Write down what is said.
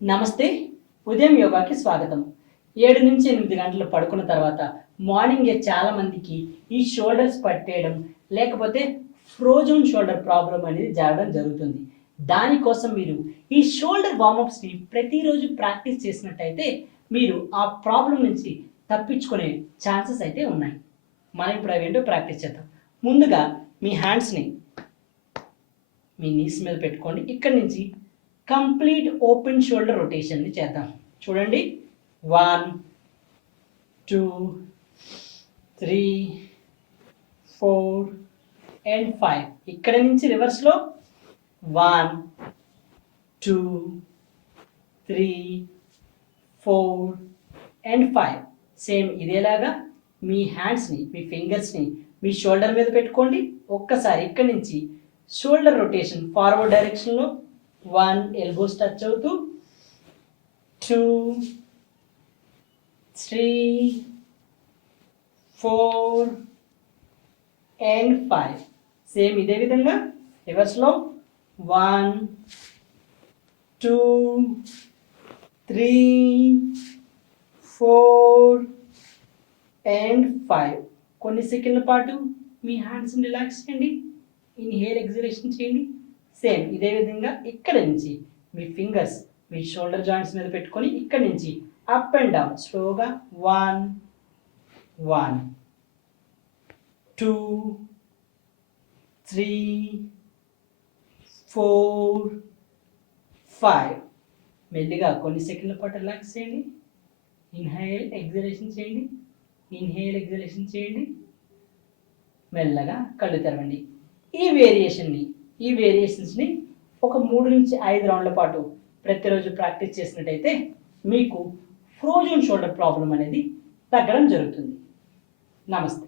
నమస్తే. ఉదయం యోగాకి స్వాగతం. 7 నుంచి 8 గంటలు పడుకున్న తర్వాత మార్నింగే చాలామందికి ఈ షోల్డర్స్ పట్టేయడం, లేకపోతే ఫ్రోజన్ షోల్డర్ ప్రాబ్లం అనేది జరుగుతుంది. దానికోసం మీరు ఈ షోల్డర్ వార్మప్స్ని ప్రతిరోజు ప్రాక్టీస్ చేసినట్టయితే మీరు ఆ ప్రాబ్లం నుంచి తప్పించుకునే ఛాన్సెస్ అయితే ఉన్నాయి. మనం ఇప్పుడు అవేంటో ప్రాక్టీస్ చేద్దాం. ముందుగా మీ హ్యాండ్స్ని మీ నీస్ మీద పెట్టుకోండి. ఇక్కడి నుంచి కంప్లీట్ ఓపెన్ షోల్డర్ రొటేషన్ని చేద్దాం. చూడండి, 1 2 3 4 and 5. ఇక్కడ నుంచి రివర్స్లో 1 2 3 4 and 5. సేమ్ ఇదేలాగా మీ హ్యాండ్స్ని, మీ ఫింగర్స్ని మీ షోల్డర్ మీద పెట్టుకోండి. ఒక్కసారి ఇక్కడ నుంచి షోల్డర్ రొటేషన్ ఫార్వర్డ్ డైరెక్షన్లో 1 ఎల్బోస్ టచ్ అవుతూ 2 3 4 and 5. సేమ్ ఇదే విధంగా రివర్స్లో 1 2 3 4 and 5. కొన్ని సెకండ్ల పాటు మీ హ్యాండ్స్ని రిలాక్స్ చేయండి. ఇన్హేల్ ఎగ్జలేషన్ చేయండి. సేమ్ ఇదే విధంగా ఇక్కడ నుంచి మీ ఫింగర్స్ మీ షోల్డర్ జాయింట్స్ మీద పెట్టుకొని ఇక్కడ నుంచి అప్ అండ్ డౌన్ స్లోగా 1 1 2 3 4 5. మెల్లిగా కొన్ని సెకండ్ల పాటు రిలాక్స్ చేయండి. ఇన్హేల్ ఎగ్జలేషన్ చేయండి. ఇన్హేల్ ఎగ్జలేషన్ చేయండి. మెల్లగా కళ్ళు తెరవండి. ఈ వేరియేషన్స్ని ఒక 3 నుంచి 5 రౌండ్ల పాటు ప్రతిరోజు ప్రాక్టీస్ చేసినట్టయితే మీకు ఫ్రోజన్ షోల్డర్ ప్రాబ్లం అనేది తగ్గడం జరుగుతుంది. నమస్తే.